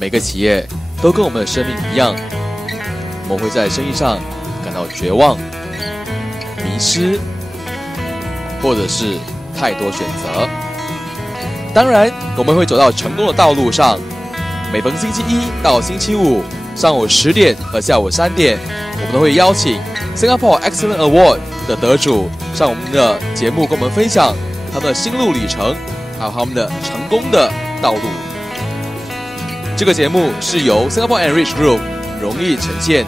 每个企业都跟我们的生命一样，我们会在生意上感到绝望、迷失，或者是太多选择。当然，我们会走到成功的道路上。每逢星期一到星期五上午10点和下午3点，我们都会邀请 Singapore Excellent Award 的得主上我们的节目，跟我们分享他们的心路历程，还有他们的成功的道路。这个节目是由 Singapore Enrich Group 荣誉呈现。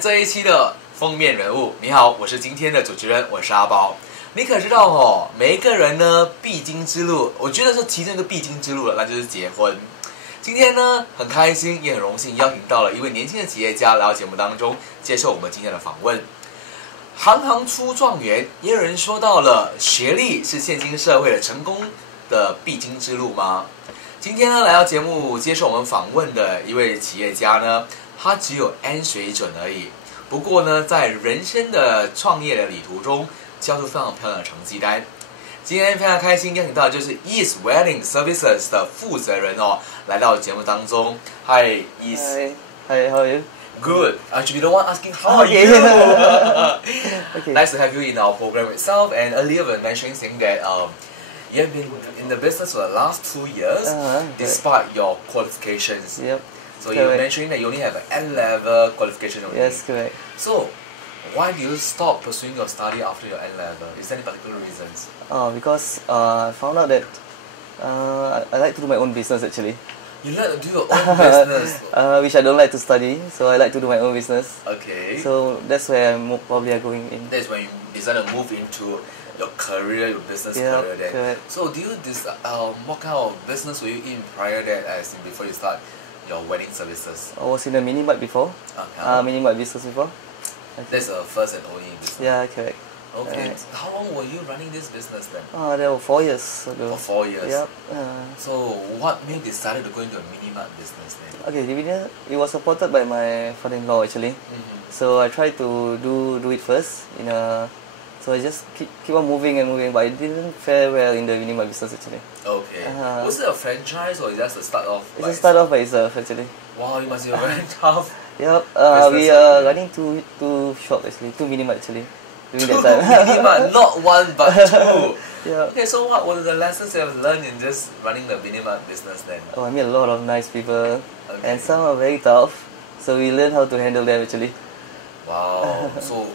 这一期的封面人物，你好，我是今天的主持人，我是阿宝。你可知道哦，每一个人呢必经之路，我觉得是其中一个必经之路了，那就是结婚。今天呢很开心也很荣幸邀请到了一位年轻的企业家来到节目当中接受我们今天的访问。行行出状元，也有人说到了学历是现今社会的成功的必经之路吗？今天呢来到节目接受我们访问的一位企业家呢，他只有 N 水准而已，不过呢，在人生的创业的旅途中，交出非常漂亮的成绩单。今天非常开心邀请到就是 ISS Wedding Services 的负责人哦，来到节目当中。Hi, ISS. Hi, how are you? Good. I should be the one asking how are you. Okay. Nice to have you in our program itself. And earlier we were mentioning saying that you have been in the business for the last 2 years, despite your qualifications. Yep. So you were mentioning that you only have an N-level qualification only. Yes, correct. So, why do you stop pursuing your study after your N-level? Is there any particular reasons? Because I found out that I like to do my own business actually. You like to do your own business? Which I don't like to study, so I like to do my own business. Okay. So that's where I'm probably going in. That's when you decided to move into your career, your business career then. Correct. So do you what kind of business were you in prior that, as in before you start your wedding services? I was in a Minimap before. Okay. Minimap business before. Okay. That's the first and only business. Yeah, correct. Okay. How long were you running this business then? There were 4 years ago. For 4 years? Yep. So what made you decided to go into a Minimap business then? Okay, it was supported by my father-in-law actually. So I tried to do it first so I just keep on moving and moving, but it didn't fare well in the Minimap business actually. Okay. Was it a franchise or just a start off? It's a start off by itself actually. Wow, you must be very tough. Yep. We are running two shops actually, 2 Minimap actually. During that time. Minimap, not one but 2. Yeah. Okay, so what were the lessons you have learned in just running the Minimap business then? Oh, I met a lot of nice people, and some are very tough. So we learned how to handle them actually. Wow. So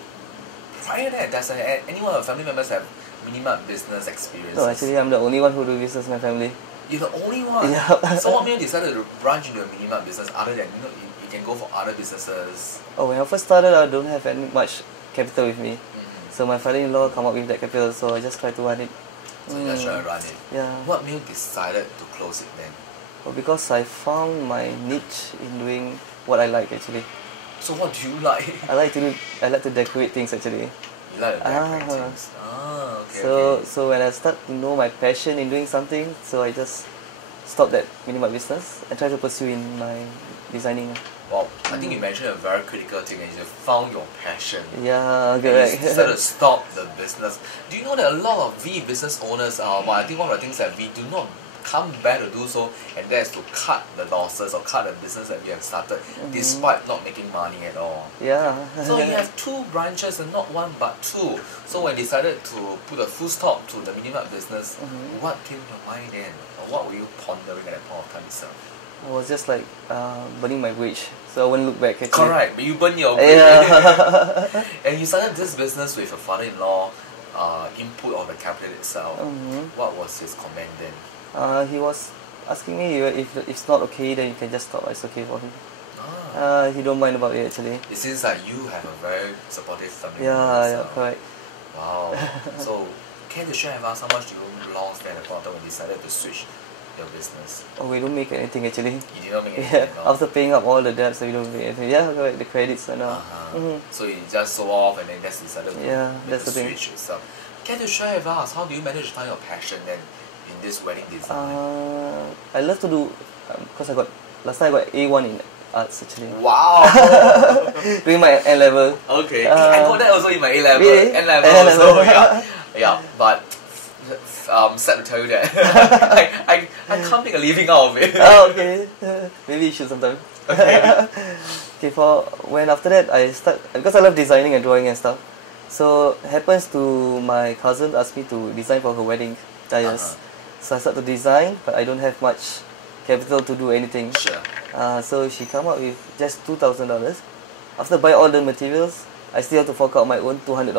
prior to that, does any one of your family members have Minimap business experiences? No, actually I'm the only one who do business in my family. You're the only one? Yeah. So what made you decided to branch into a Minimap business other than, you can go for other businesses? Oh, when I first started, I don't have much capital with me. So my father-in-law come up with that capital, so I just try to run it. So you just try to run it? Yeah. What made you decided to close it then? Well, because I found my niche in doing what I like actually. So what do you like? I like to decorate things actually. You like to decorate things? Okay. So when I start to know my passion in doing something, so I just stopped that Minimap business and try to pursue in my designing. Well, I think you mentioned a very critical thing, and you found your passion. Yeah, correct. You decided to stop the business. Do you know that a lot of business owners I think one of the things that we do not come back to do so, and that is to cut the losses or cut the business that we have started, despite not making money at all. Yeah. So you have 2 branches and not 1 but 2. So when you decided to put a full stop to the Minimap business, what came to your mind then? Or what were you pondering at that point of time itself? I was just like burning my bridge, so I won't look back actually. Correct, but you burn your bridge. Yeah. And you started this business with your father-in-law input of the capital itself. What was his comment then? He was asking me if it's not okay, then you can just stop. It's okay for him. He don't mind about it actually. It seems like you have a very supportive family. Yeah, correct. Wow. So, can you share with us how much you lost then when you decided to switch your business? Oh, we don't make anything actually. You did not make anything. Yeah, after paying up all the debts, we don't make anything. Yeah, correct, the credits and all. So you just sold off and then just decided to make that's a the thing. switch yourself. Can you share with us, how do you manage to find your passion then in this wedding design? I love to do, because last time I got A1 in arts actually. Wow! Doing my N level. Okay, I got that also in my A level. Really? N level also, yeah. But sad to tell you that I can't make a living out of it. Oh, okay. Maybe you should sometime. Okay. Okay, after that I start, because I love designing and drawing and stuff. So happens to my cousin asked me to design for her wedding attires. So I start to design, but I don't have much capital to do anything. Sure. So she come up with just $2,000. After buy all the materials, I still have to fork out my own $200.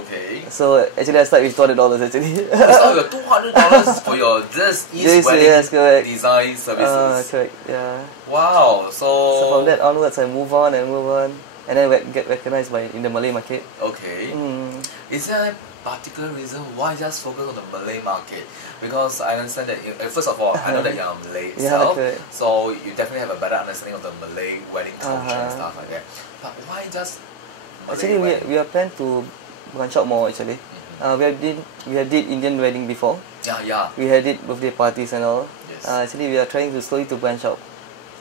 Okay. So actually I start with $200 actually. So you got $200 for your this wedding design services. Correct. Yeah. Wow. So from that onwards, I move on, and then get recognized in the Malay market. Okay. Is there a particular reason why just focus on the Malay market? Because I understand that first of all, I know that you're Malay itself, so you definitely have a better understanding of the Malay wedding culture and stuff like that. But why just Malay actually wedding? we are planning to branch out more actually. We have did Indian wedding before. Yeah. We had it birthday parties and all. Yes. Actually we are trying to slowly to branch out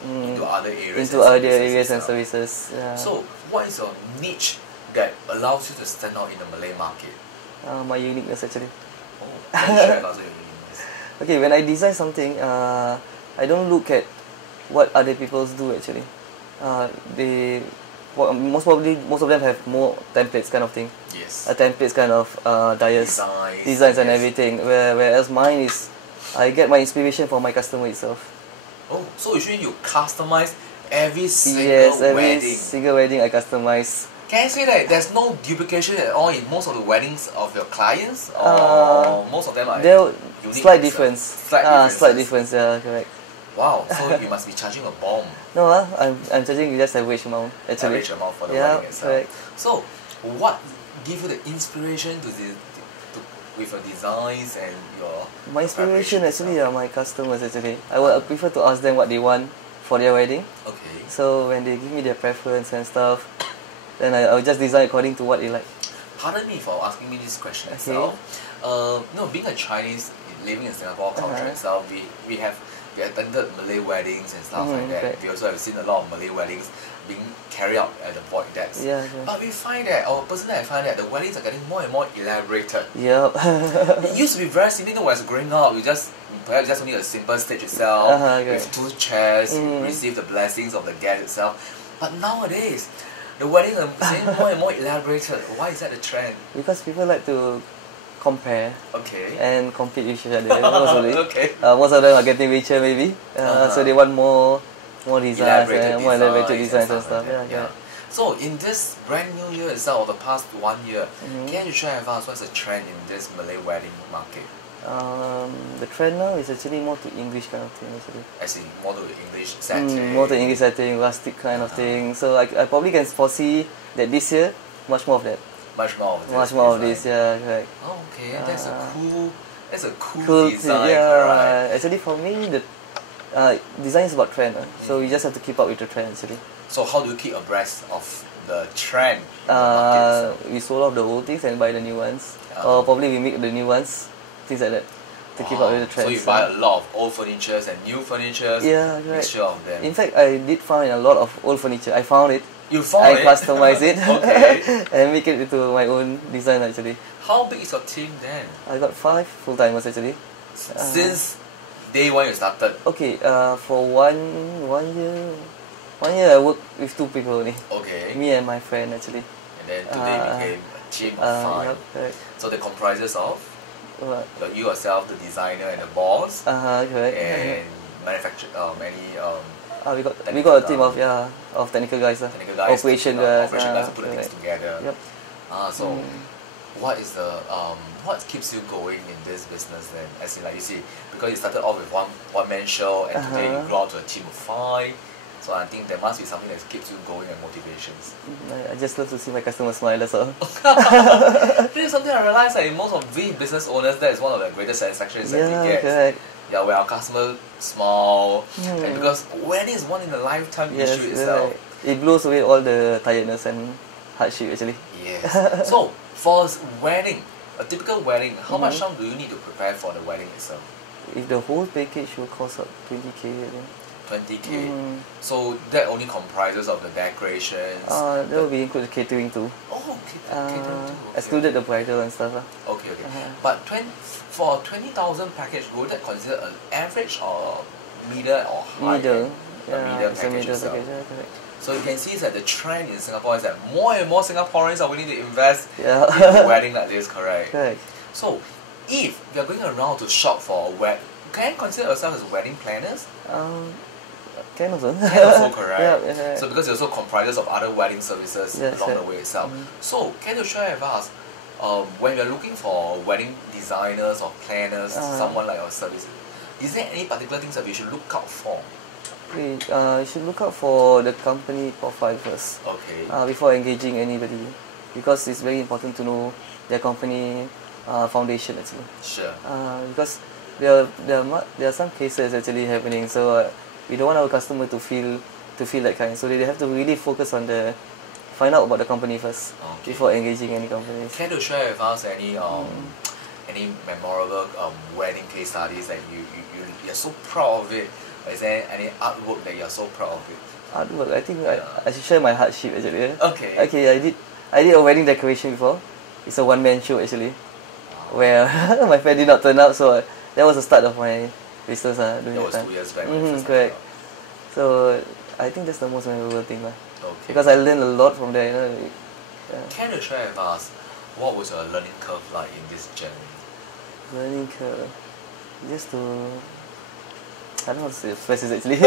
into other areas. And services. Yeah. So what is your niche that allows you to stand out in the Malay market? My uniqueness actually. Oh, can you share about your uniqueness? Okay, when I design something, I don't look at what other people do actually. Most of them have more templates kind of thing. Yes. Templates kind of designs and everything. Whereas mine is, I get my inspiration from my customer itself. Oh, so usually you customize every single every single wedding I customize. Can I say that there's no duplication at all in most of the weddings of your clients? Or most of them are unique? Slight difference. Slight difference, yeah, correct. Wow, so you must be charging a bomb. No, I'm charging just average amount actually. Average amount for the wedding itself. Correct. So, what give you the inspiration with your designs and your... My inspiration actually are my customers actually. I would prefer to ask them what they want for their wedding. Okay. So when they give me their preference and stuff, then I'll just design according to what they like. Pardon me for asking me this question itself. Being a Chinese living in Singapore culture itself, we attended Malay weddings and stuff like that. Correct. We also have seen a lot of Malay weddings being carried out at the void decks. Yeah. But we find that, or personally I find that the weddings are getting more and more elaborated. Yep. It used to be very simple when I was growing up. We perhaps just only a simple stage itself with 2 chairs, you receive the blessings of the guest itself. But nowadays, the weddings are getting more and more elaborated. Why is that a trend? Because people like to compare and compete with each other mostly. Most of them are getting richer maybe, so they want more designs and more elaborated designs and stuff. Yeah. So in this brand new year itself, or the past 1 year, can you share with us what's the trend in this Malay wedding market? The trend now is actually more to English kind of thing actually. I see, more to English setting. More to English setting, rustic kind of thing. So I probably can foresee that this year, much more of that. Much more of this, yeah, right. Oh, okay, that's a cool design, right? Actually, for me, the design is about trend, so you just have to keep up with the trend actually. So how do you keep abreast of the trend? We sold off the old things and buy the new ones, or probably we make the new ones, things like that, to keep up with the trend. So you buy a lot of old furnitures and new furnitures. Yeah, right. Mixture of them. In fact, I did find a lot of old furniture. I found it. You found it? I customized it and make it into my own design actually. How big is your team then? I got 5 full-timers actually. Since day 1 you started? Okay, for one year I worked with 2 people only. Okay. Me and my friend actually. And then today became a team of 5. Yep, correct. So the comprises of you yourself, the designer and the boss, correct. and manufacture we got a team of technical guys, operation guys to put things together. Yep. So what is the what keeps you going in this business then? As in, like you see, because you started off with one man show and today you grow out to a team of 5. So I think there must be something that keeps you going and motivations. I just love to see my customers smile, that's all. This is something I realized that in most of the business owners, that is one of the greatest satisfactions that they get. Correct. Yeah, where our customers smile, and because wedding is one in a lifetime Yes, issue itself. it blows away all the tiredness and hardship actually. Yes. So for wedding, a typical wedding, how much time do you need to prepare for the wedding itself? If the whole package will cost up 20k, I think. 20k. So that only comprises of the decorations. That will be included catering too. Oh, catering too. Okay. Excluded the bridal and stuff. Okay. But for 20,000 package, would that consider an average or middle or high? Middle. Middle it's a package middle itself. package, yeah, correct. So you can see that the trend in Singapore is that more and more Singaporeans are willing to invest in Yeah. a wedding like this, correct? Correct. So, if you're going around to shop for a wedding, can you consider yourself as wedding planners? Can also. Can also, correct? Yeah. So because it also comprises of other wedding services along the way itself. So, can you share with us, when you're looking for wedding designers or planners, someone like your service, is there any particular things that we should look out for? You should look out for the company profile first. Okay. Before engaging anybody, because it's very important to know their company foundation actually. Sure. Because there are some cases actually happening, so we don't want our customer to feel that kind. So they have to really focus on find out about the company first before engaging any company. Can you share with us any memorable wedding case studies that you're so proud of it? Is there any artwork that you're so proud of it? Artwork, I think I should share my hardship actually. Okay. I did a wedding decoration before. It's a one-man show actually, where my friend did not turn up. So that was the start of my business. That was 2 years back. Correct. So I think that's the most memorable thing, okay. Because I learned a lot from there. Can you share with us what was your learning curve like in this journey? Learning curve, just to, I don't know what to say first is actually.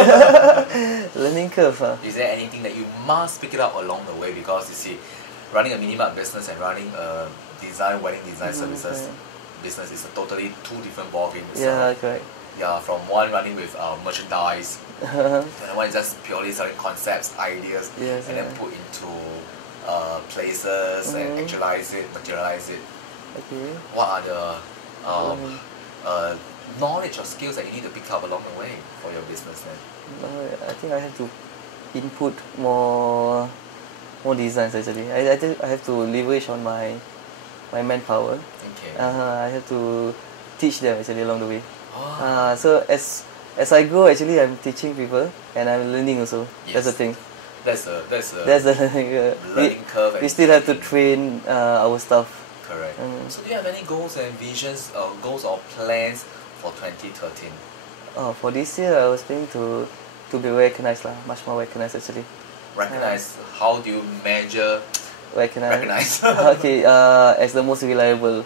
Learning curve. Is there anything that you must pick it up along the way? Because you see, running a Minimap business and running a wedding design services business is a totally two different ballgames. Yeah, correct. Yeah, from one running with merchandise, and one is just purely selling concepts, ideas, and then put into places and actualize it, materialize it. Okay. What are the knowledge or skills that you need to pick up along the way for your business then? I think I have to input more designs actually. I have to leverage on my manpower. Okay. I have to teach them actually along the way. So as I grow actually I'm teaching people and I'm learning also. That's the thing. That's the learning curve. We still have to train our staff. Correct. So do you have any goals and visions, goals or plans for 2013? For this year I was planning to be recognized much more recognized actually. Recognized? How do you measure? Recognize. Okay, as the most reliable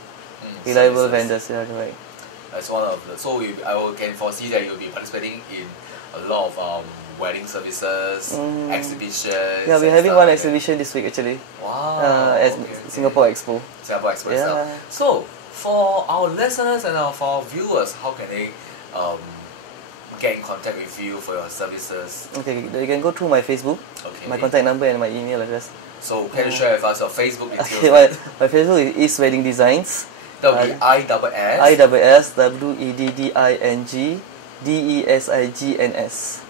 vendors. Yeah, correct. That's one of the. So I can foresee that you'll be participating in a lot of wedding services, exhibitions. Yeah, we're having one exhibition this week actually. Wow. At Singapore Expo. Singapore Expo itself. So for our listeners and for our viewers, how can they get in contact with you for your services? Okay, you can go through my Facebook, my contact number and my email address. So can you share with us your Facebook details? Okay, my Facebook is ISS Wedding Designs. That will be ISS WEDDING DESIGNS.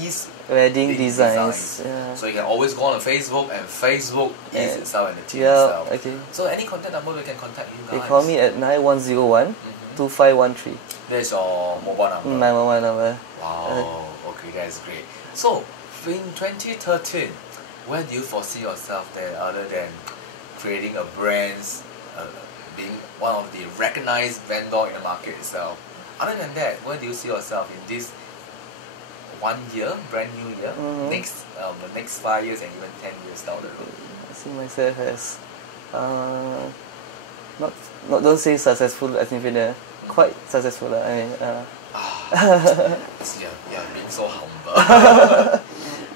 East Wedding Designs. Yeah. So you can always go on Facebook and Facebook is itself and the team itself. Okay. So any contact number we can contact you guys? They call me at 9101-2513. That's your mobile number? My mobile number. Wow, okay, that's great. So in 2013, where do you foresee yourself there other than creating a brand, being one of the recognized vendor in the market itself? Other than that, where do you see yourself in this 1 year, brand new year, the next 5 years and even 10 years down the road? I see myself as not don't say successful as in quite successful. I mean, you're being so humble.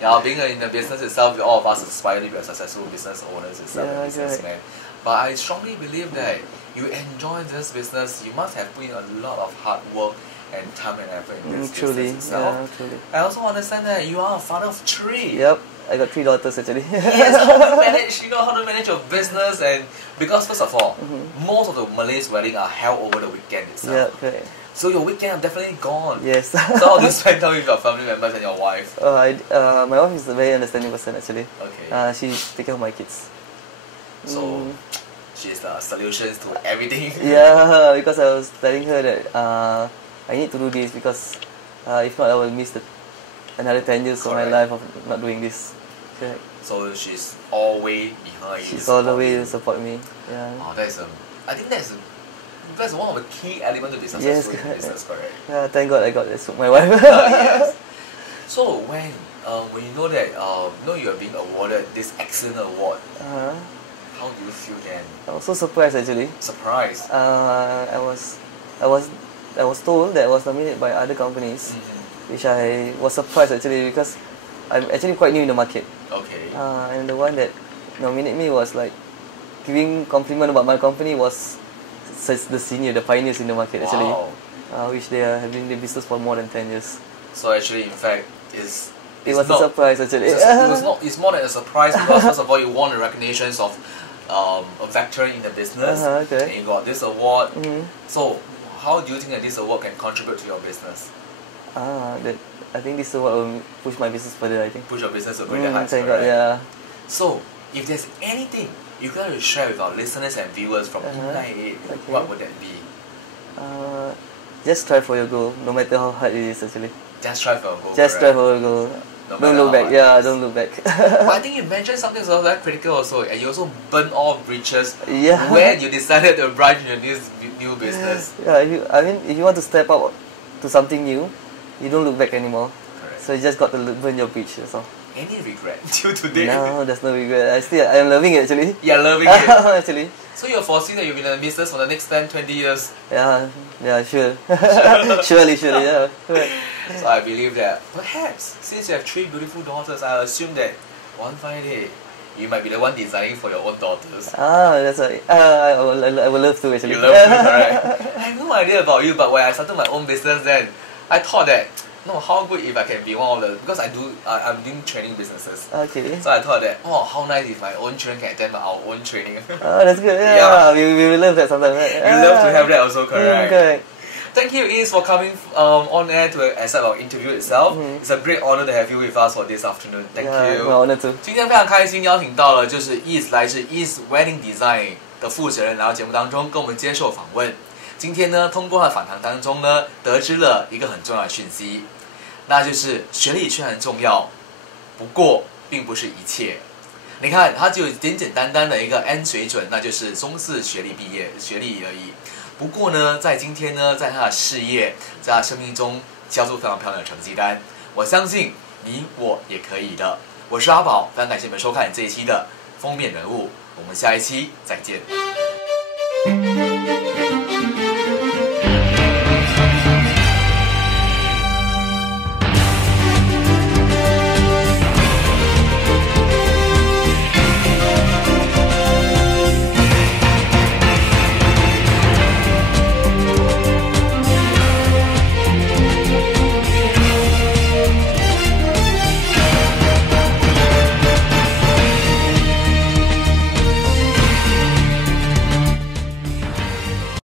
Yeah, being in the business itself, all of us aspire to be a successful business owners itself, and businessmen. But I strongly believe that you enjoy this business, you must have put in a lot of hard work and time and effort in this business itself. Yeah, truly. I also understand that you are a father of 3. Yep, I got 3 daughters actually. Yes, how to manage your business, and because first of all, most of the Malays' wedding are held over the weekend itself. Yeah, okay. So your weekend are definitely gone. Yes. So how do you spend time with your family members and your wife? My wife is a very understanding person actually. Okay. She take care of my kids. So she's the solutions to everything. Yeah, because I was telling her that I need to do this because if not I will miss another 10 years of my life of not doing this. Correct. So she's always behind you. She's all the way to support me. Yeah. Oh, I think that's one of the key elements to be successful in business, correct? Yeah, thank God I got this with my wife. Yes. So when you know that you are being awarded this excellent award, how do you feel then? I was so surprised actually. Surprised. I was told that I was nominated by other companies, which I was surprised actually because I'm actually quite new in the market. Okay. And the one that nominated me was like giving compliment about my company was the pioneers in the market actually. Wow. Which they have been in the business for more than 10 years. So actually, in fact, it was a surprise actually. It's more than a surprise because first of all, you won the recognitions of a veteran in the business, okay. and you got this award. So how do you think that this award can contribute to your business? I think this award will push my business further. I think. Push your business to greater heights. Thank God, yeah. So if there's anything you'd like to share with our listeners and viewers from E98, what would that be? Just try for your goal, no matter how hard it is actually. Just try for your goal. Just try for your goal. Don't look back. Yeah, don't look back. But I think you mentioned something so very critical also, and you also burn all bridges when you decided to branch into this new business. Yeah, if you want to step up to something new, you don't look back anymore. Correct. So you just got to burn your bridge. That's all. Any regret till today? No, there's no regret. I'm loving it actually. You're loving it? Actually. So you're foreseeing that you'll be in the business for the next 10, 20 years? Yeah, sure. surely, yeah. So I believe that perhaps, since you have 3 beautiful daughters, I assume that one fine day, you might be the one designing for your own daughters. That's right. I would love to actually. You love to, correct? I have no idea about you, but when I started my own business then, I thought that, how good if I can be one of the, because I'm doing training businesses. Okay. So I thought that, how nice if my own children can attend our own training. That's good. Yeah. We will love that sometimes. Right? You love to have that also, correct? Correct. Thank you, Is, for coming on air to accept our interview itself. It's a great honor to have you with us for this afternoon. Thank you. My honor too. 今天非常开心邀请到了就是 Is 来自 Is Wedding Design 的负责人来到节目当中跟我们接受访问。今天呢，通过他的访谈当中呢，得知了一个很重要的讯息，那就是学历虽然重要，不过并不是一切。你看，他只有简简单单的一个 N 水准，那就是中四学历而已。不过呢，在今天呢，在他的事业，在他生命中交出非常漂亮的成绩单。我相信你我也可以的。我是阿宝，非常感谢你们收看这一期的封面人物，我们下一期再见。